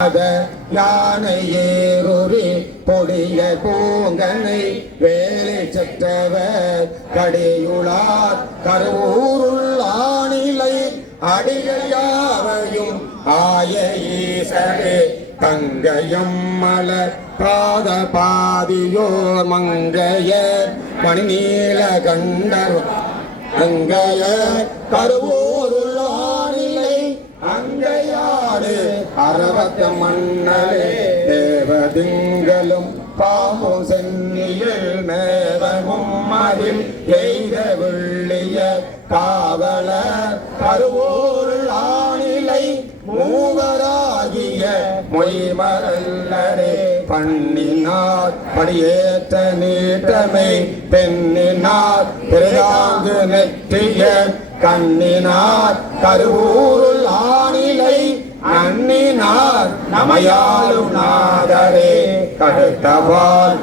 அத பொடிய பூங்கனை வேலை சற்றவர் கடையுளார். கருவூருள் ஆணிலை அடியாவையும் ஆய ஈசரே. தங்கையும் மலர் பாத பாதியோர் மங்கைய மணிநீல கண்டர் அங்கைய கருவூருள் அங்கையாடு அரவத்த மன்னரே தேவதிங்களும் பாம்பும் சென்னியில் மேவமும் மதில் எய்த வெள்ளிய காவலர் கருவூருள் ஆணிலை மூவராகிய மொய்மரல்லரே பண்ணினார் படியேற்ற நீட்டமை பெண்ணினார் பெரிதாங்கு நெற்றிய கண்ணினார் கருவூருள் நமையாளும் நாதரே கடுத்தவால்